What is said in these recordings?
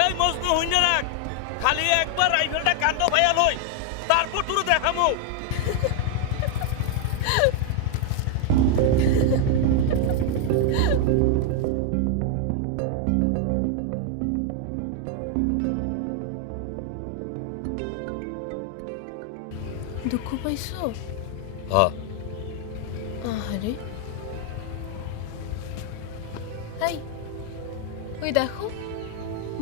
এই মজনু হইনা রাখ, খালি একবার রাইফেলটা কান্দ ভাইয়া লই, তারপর তোর দেখামু। দুঃখ পাইছো? হ্যাঁ। আরে এই, ওই দেখো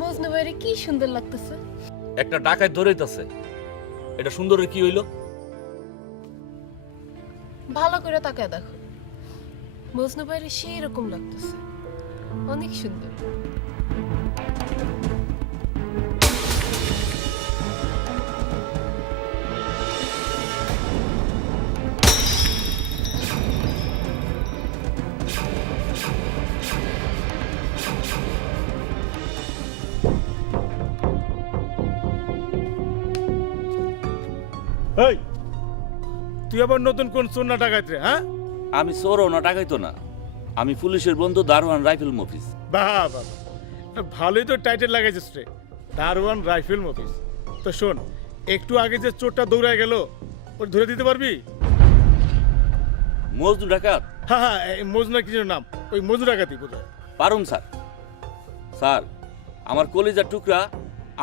মজনু ভাইরে কি সুন্দর লাগতেছে। একটা ডাকাত ধরেইতাছে, এটা সুন্দরের কি হইল? ভালো করে তাকায় দেখো, মজনু ভাইরে সেই রকম লাগতেছে, অনেক সুন্দর। এই তুই আবার নতুন কোন চোরনা ডাকাত রে? হ্যাঁ, আমি চোরও না, ডাকাইতো না, আমি পুলিশের বন্ধু দারোয়ান রাইফেল মফিজ। বাহ বাহ, ভালোই তো টাইটেল লাগাইছিস রে, দারোয়ান রাইফেল মফিজ। তো শোন, একটু আগে যে চোরটা দৌড়ায় গেল, ওর ধরে দিতে পারবি? মজনু ডাকাত? হ্যাঁ হ্যাঁ, মজনু কি যেন নাম, ওই মজনু ডাকাতি বোধহয়। পারুম স্যার। স্যার, আমার কলিজার টুকরা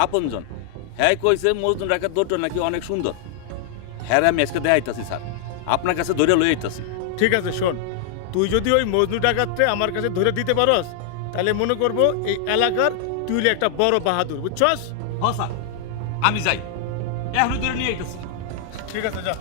আপনজন হ্যাঁ কইছে মজনু ডাকাত দৌড়টা নাকি অনেক সুন্দর। হ্যাঁ আমি আজকে দেখাইতাছি স্যার, আপনার কাছে ধরে লই আইতাছি। ঠিক আছে শোন, তুই যদি ওই মজনু ডাকাতরে আমার কাছে ধরে দিতে পারস, তাহলে মনে করবো এই এলাকার তুই হলি একটা বড় বাহাদুর, বুঝছস? হ্যাঁ স্যার, আমি যাই, এখনই ধরে নিয়ে আইতাছি। ঠিক আছে, যা।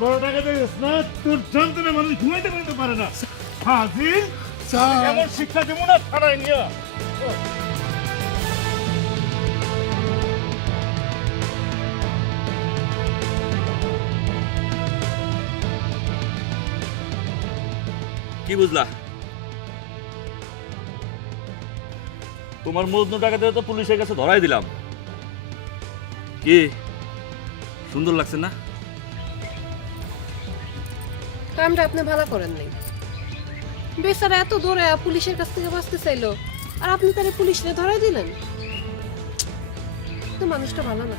বড় টাকা দিস না, তোর যন্ত্রণে মানুষ ঘুমাইতে পারতে পারে না। হাজির এমন শিক্ষা দেবো না ছাড়াই নিয়ে। কি বুঝলা? তোমার মজনু ডাকাতের তো পুলিশের কাছে ধরাই দিলাম। কি সুন্দর লাগছে না? কামটা আপনি ভালো করেন নাই, বেচারা এত দৌড়ে পুলিশের কাছ থেকে বাঁচতে চাইলো, আর আপনি তারে পুলিশে ধরাই দিলেন। তো মানুষটা ভালো না।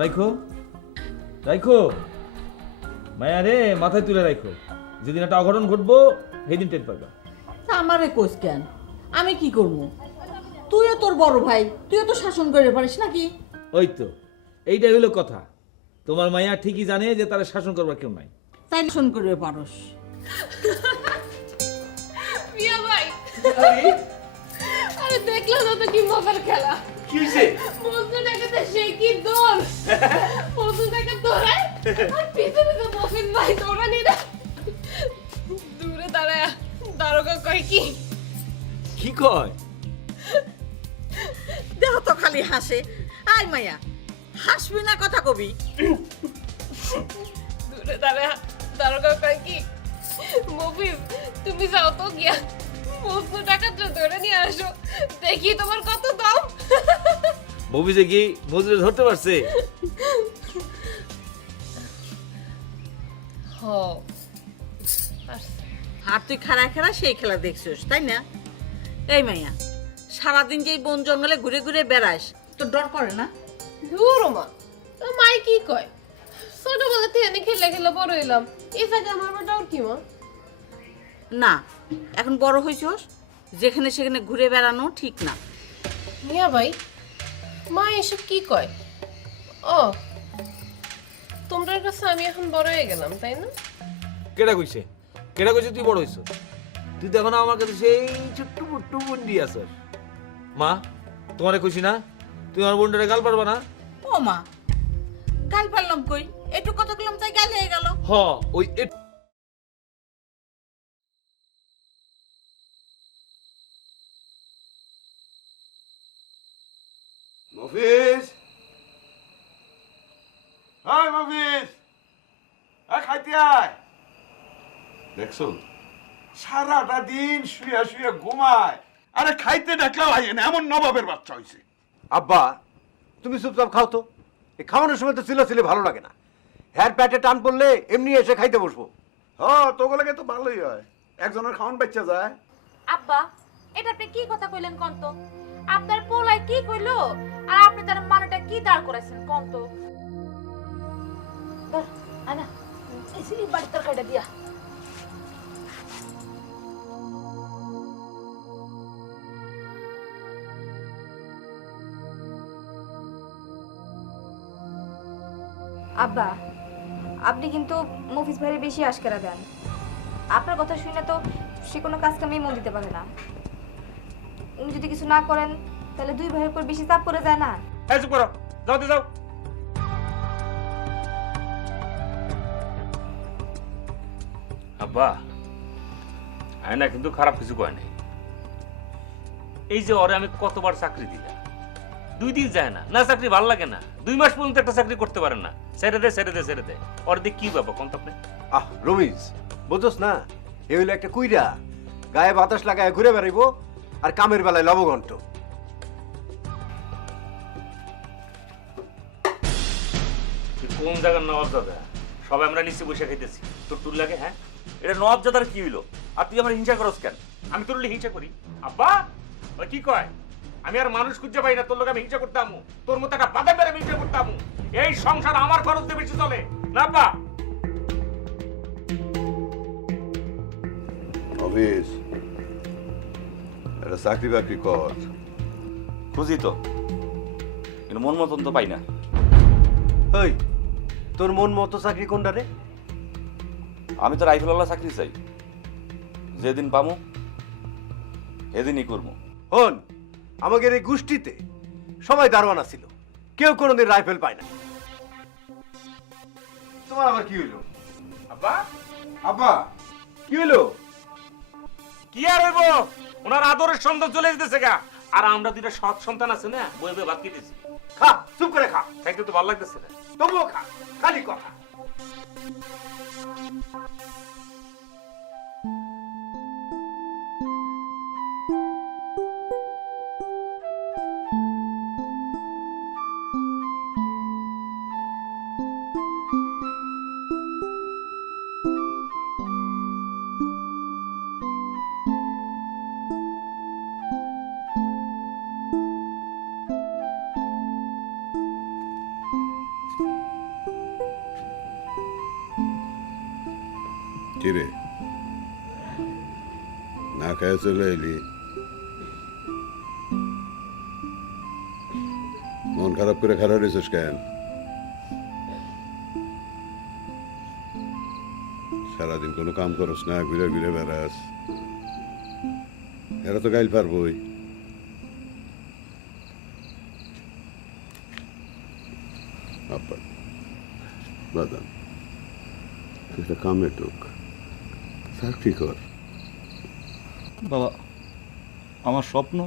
রাইখো রাইখো মায়া রে, মাথায় তুলে রাখো, যেদিন একটা অঘটন ঘটবো সেদিন টের পাবে। আমারে কোস কেন? আমি কি করবো? তুইও তোর বড় ভাই, তুইও তো শাসন করে পারিস নাকি? ওই তো, এইটাই হলো কথা। তোমার মায়া ঠিকই জানে যে তারা শাসন করবার কেউ নাই, তাই শাসন করে পারস। মিয়া ভাই, আরে দেখলো না তো কি মজার খেলা। কি হইছে? মজনু ডাকাতে সে কি দৌড়। মজনু ডাকাত দৌড়ায় আর পিছে পিছে মফিজ ভাই দৌড়ানি না। দূরে দাঁড়ায় দারোগা কয় কি কি কয়? দেহ তো খালি হাসে। আই মায়া, হাসবি না কথা কবি। দূরে দাঁড়ায় দারোগা কয় কি মফিজ তুমি যাও তো গিয়া মজনু ডাকাতরে ধরে নিয়ে আসো, দেখি তোমার কত দাম। মফিজে কি মজুরে ধরতে পারছে? হ আর তুই খাড়া খাড়া সেই খেলা দেখছিস তাই না? এই মাইয়া, সারাদিন যেই বন জঙ্গলে ঘুরে ঘুরে বেড়াস, তোর ডর করে না? ধুরো মা, তো মাই কি কয়? ছোটবেলা থেকে এনে খেলে খেলে বড় হইলাম, এই জায়গায় আমার আবার ডর কি মা? না, এখন বড় হয়েছিস, যেখানে সেখানে ঘুরে বেড়ানো ঠিক না। মিয়া ভাই, মা এসব কি কয়? ও, তোমার কাছে আমি এখন বড় হয়ে গেলাম তাই না? কেডা কইছে? কেডা কইছে তুই বড় হইছ? তুই তো এখন আমার কাছে সেই ছোট্ট পুট্টু বন্ডি আছিস। মা, তোমারে কইছি না তুই আমার বোনটারে গাল পারবা না? ও মা, গাল পারলাম কই? একটু কথা বললাম তাই গাল হয়ে গেল। হ, ওই মফিজ, হাই মফিজ, খাইতে আয়। দেখছো সারাটা দিন শুয়ে শুয়ে ঘুমায়, আরে খাইতে ডাকলাম আইয়ে না, এমন নবাবের বাচ্চা হইছে। আব্বা, তুমি চুপচাপ খাও তো। এই খাওয়ানোর সময় তো ছিলে ভালো লাগে না। হ্যার প্যাটে টান পড়লে এমনি এসে খাইতে বসবো। হ্যাঁ তোগুলোকে তো ভালোই হয়, একজনের খাওয়ান বাচ্চা যায়। আব্বা, এটা আপনি কি কথা কইলেন কন্ত? আপনার পোলাই কি কইলো আর আপনি তার মানেটা কি দাঁড় করাইছেন কন্ত? ধর, আনা এসিলি বাড়ির তরকারিটা দিয়া। আব্বা, আপনি কিন্তু মফিজ ভাইয়ের বেশি আশকারা দেন। আপনার কথা শুনে তো সে কোনো কাজ কামেই মন দিতে পারে না। উনি যদি কিছু না করেন তাহলে দুই ভাইয়ের উপর বেশি চাপ পড়ে যায় না? এই চুপ করো, যাও তো যাও। আব্বা, আয়না কিন্তু খারাপ কিছু কয় নাই। এই যে ওরে আমি কতবার চাকরি দিলাম, 2 দিন যায় না, না চাকরি ভাল লাগে না, 2 মাস পর্যন্ত একটা চাকরি করতে পারে না, ছেড়ে দে। ওর দিয়ে কি ব্যাপার কোন আপনি? আহ রমিজ, বুঝোস না, এ হইলো একটা কুইরা, গায়ে বাতাস লাগায় ঘুরে বেড়াইবো আর কামের বেলায় লবঘণ্ট। তুই কোন জায়গার নবাবজাদা? সবাই আমরা নিচে বসে খাইতেছি, তোর টুল লাগে? হ্যাঁ, এটা নবাবজাদার কি হইলো? আর তুই আমার হিংসা করস কেন? আমি তোর হিংসা করি? আব্বা ওই কি কয়? আমি আর মানুষ খুঁজে পাই না, তোর লোক আমি হিংসা করতাম, তোর মতো একটা বাধা বেড়ে হিংসা করতাম। এই সংসার আমার খরচ দিয়ে বেশি চলে না আব্বা। মফিজ, একটা চাকরি বাকরি কর। খুঁজি তো, কিন্তু মন মতন তো পাই না। ওই, তোর মন মতো চাকরি কোনটা রে? আমি তো রাইফেলওয়ালা চাকরি চাই, যেদিন পামু সেদিনই করবো। হন, আমাদের এই গোষ্ঠীতে সবাই দারোয়ান ছিল, কেউ কোনোদিন রাইফেল পায় না। তোমার আবার কি হইলো? আব্বা, আব্বা, কি হইলো? কি আর হইব? ওনার আদরের সন্তান চলে যেতেছে গা, আর আমরা 2টা সৎ সন্তান আছে না, বয়ে বয়ে ভাত খেতেছি। খা, চুপ করে খা। খাইতে তো ভালো লাগতেছে না। তবুও খা, খালি কথা। কিরে, না খায় চলে এলি? মন খারাপ করে খারাপ রেছিস কেন? সারাদিন কোনো কাম করস না, ঘুরে ঘুরে বেড়াস। এরা তো গাইল পারবই। আব্বা বাদাম তুই একটা কামে ঢোক, চাকরি কর। বাবা আমার স্বপ্ন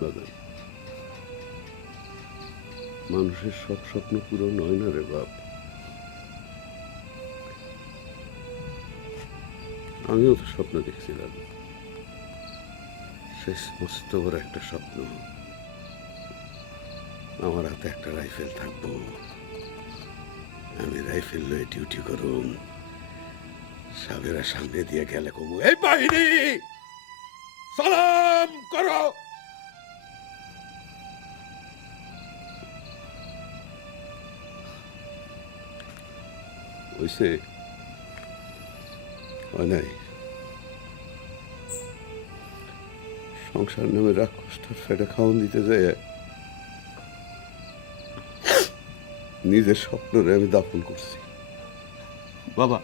বাদাম, মানুষের সব স্বপ্ন পূরণ হয় না রে বাপ। আমিও তো স্বপ্ন দেখছিলাম, শেষ মস্ত বড় একটা স্বপ্ন, আমার হাতে একটা রাইফেল থাকবো, আমি রাইফেল লয়ে ডিউটি করুম, সাবেরা সামনে দিয়ে গেলে কমু, এই বাহিনী সালাম করো। ওইসে হয় নাই, সংসার নামে রাক্ষসটার ফেটে খাওয়ান দিতে যায় নিজের স্বপ্নরে আমি দাফন করছি। বাবা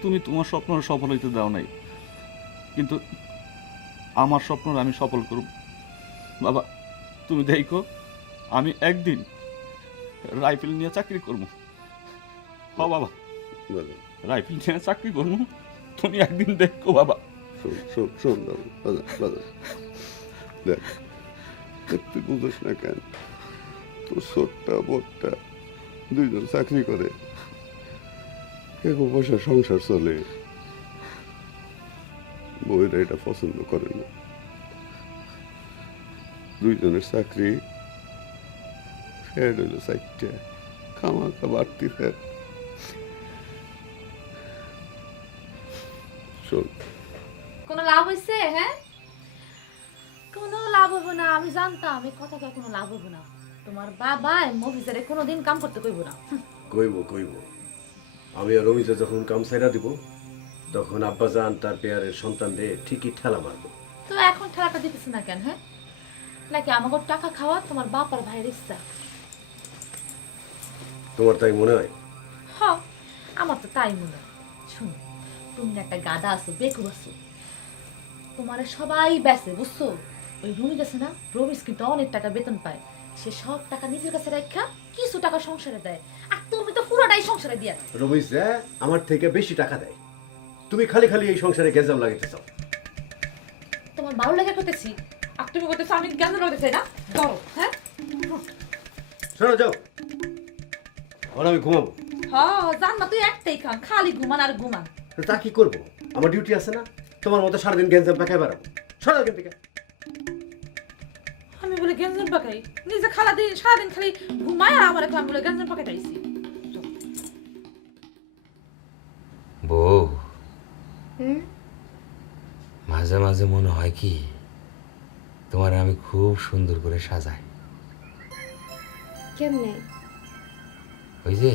তুমি তোমার স্বপ্ন সফল হইতে দাও নাই, কিন্তু আমার স্বপ্ন আমি সফল করব। বাবা তুমি দেখো আমি একদিন রাইফেল নিয়ে চাকরি করব। হ বাবা বাদাম, রাইফেল নিয়ে চাকরি করবো, তুমি একদিন দেখো বাবা। শোন শোন শোন বাবু, বাদাম বাদাম, দেখ দেখ, তুই বুঝিস না কেন, তোর ছোটটা বোটটা দুইজন চাকরি করে, এক পয়সা সংসার চলে, বইরা এটা পছন্দ করে না, দুইজনের চাকরি, ফ্যাট হইলো 4টা, খামাখা বাড়তি ফ্যাট। শোন কোনো লাভ হইছে? হ্যাঁ, কোনো লাভ হবে না। আমি জানতাম এই কথাটা কোনো লাভ হবে না। তোমার বাবা মফিজারে কোনোদিন কাম করতে কইব না। কইব কইব, আমি আর রমিজা যখন কাম সাইরা দিব, তখন আব্বাজান তার পেয়ারের সন্তানদের ঠিকই ঠেলা মারবো। তো এখন ঠেলাটা দিতেছ না কেন? হ্যাঁ, নাকি আমাকে টাকা খাওয়া তোমার বাপ আর ভাইয়ের ইচ্ছা? তোমার তাই মনে হয়? হ, আমার তো তাই মনে হয়। শুনো, তুমি না একটা গাদা আছো, বেকু আছো, তোমারে সবাই বেচে, বুঝছো? ওই রুমিজ আছে না, রমিজ কিন্তু অনেক টাকা বেতন পায়, সে সব টাকা নিজের কাছে রাখা কিছু টাকা সংসারে দেয়, আর তুমি তো পুরোটাই সংসারে দিয়া। রমিজ আমার থেকে বেশি টাকা দেয়, তুমি খালি খালি এই সংসারে গেজাম লাগাইতে চাও। তোমার ভালো লাগে করতেছি, আর তুমি করতেছো আমি জ্ঞান লাগতেছে না? ধরো, হ্যাঁ শোনো যাও, আর আমি ঘুমাবো। হ্যাঁ, জান না তুই একটাই খান, খালি ঘুমান আর ঘুমান। তা কি করবো, আমার ডিউটি আছে না? তোমার মতো সারাদিন গেঞ্জাম পাকায় বেড়াবো, সরো এখান থেকে। আমি বলে গেঞ্জাম পাকাই, নিজে সারাদিন খালি ঘুমায়, আর আমার আমি বলে গেঞ্জাম পাকাই যাইছি। বউ, হুম? মাঝে মাঝে মনে হয় কি তোমার আমি খুব সুন্দর করে সাজাই। কেমনে? ওই যে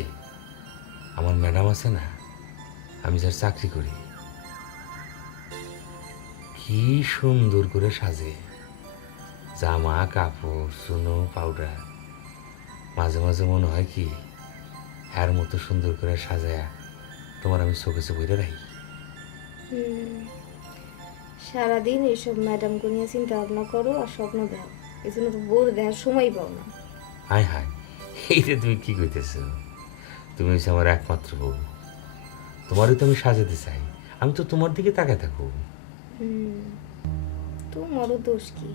আমার ম্যাডাম আছে না, আমি যার চাকরি করি, কি সুন্দর করে সাজে, জামা কাপড় চুনো পাউডার। মাঝে মাঝে মনে হয় কি এর মতো সুন্দর করে সাজায়া তোমার আমি চোখে চোখে রাখি। সারাদিন এইসব ম্যাডামকে নিয়ে চিন্তা ভাবনা করো আর স্বপ্ন দেখো, এই জন্য তো বউর দেখার সময় পাও না। হায় হায়, এইটা তুমি কি কইতেছ? তুমি হচ্ছে আমার একমাত্র বউ, তোমারই তো আমি সাজাতে চাই, আমি তো তোমার দিকে তাকায় থাকবো। তোমারও দোষ কি?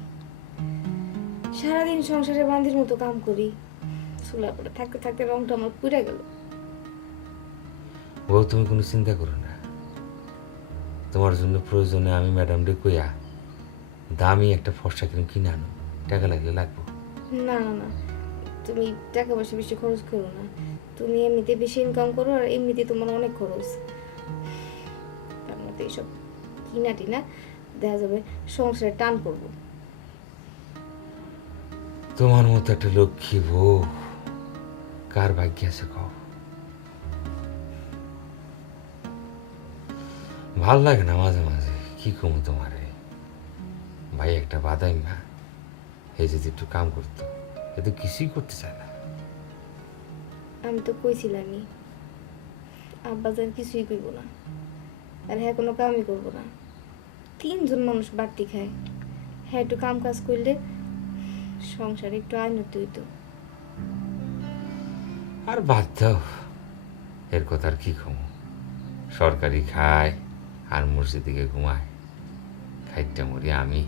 সারাদিন সংসারে বান্ধির মতো কাম করি, চুলার পরে থাকতে থাকতে রংটা আমার পুড়ে গেল। বউ তুমি কোনো চিন্তা করো না, তোমার জন্য প্রয়োজনে আমি ম্যাডামকে কইয়া দামি একটা ফর্সা ক্রিম কিনে আনো, টাকা লাগলে লাগবো। না না না, তুমি টাকা পয়সা বেশি খরচ করো না, তুমি এমনিতে বেশি ইনকাম করো, আর এমনিতে তোমার অনেক খরচ, তার মধ্যে এইসব কিনা টিনা দেখা যাবে সংসারে টান পড়বো। তোমার মতো একটা লক্ষ্মী বউ কার ভাগ্য আছে কও? ভাল লাগে না মাঝে মাঝে, কি কমু তোমারে। ভাই একটা বাদাই মা, এই যদি একটু কাম করতো, এ তো কিছুই করতে চায় না। আমি তো কইছিলামই আব্বাজান কিছুই কইব না, আর হ্যাঁ কোনো কামই করবো না। 3 জন মানুষ বাড়তি খায়, হ্যাঁ একটু কাম কাজ করলে সংসারে একটু আইনতি হইতো। আর বাদ দাও, এর কথা আর কি কম। সরকারি খায় আর মসজিদে ঘুমায়, খাইতে মরি আমি।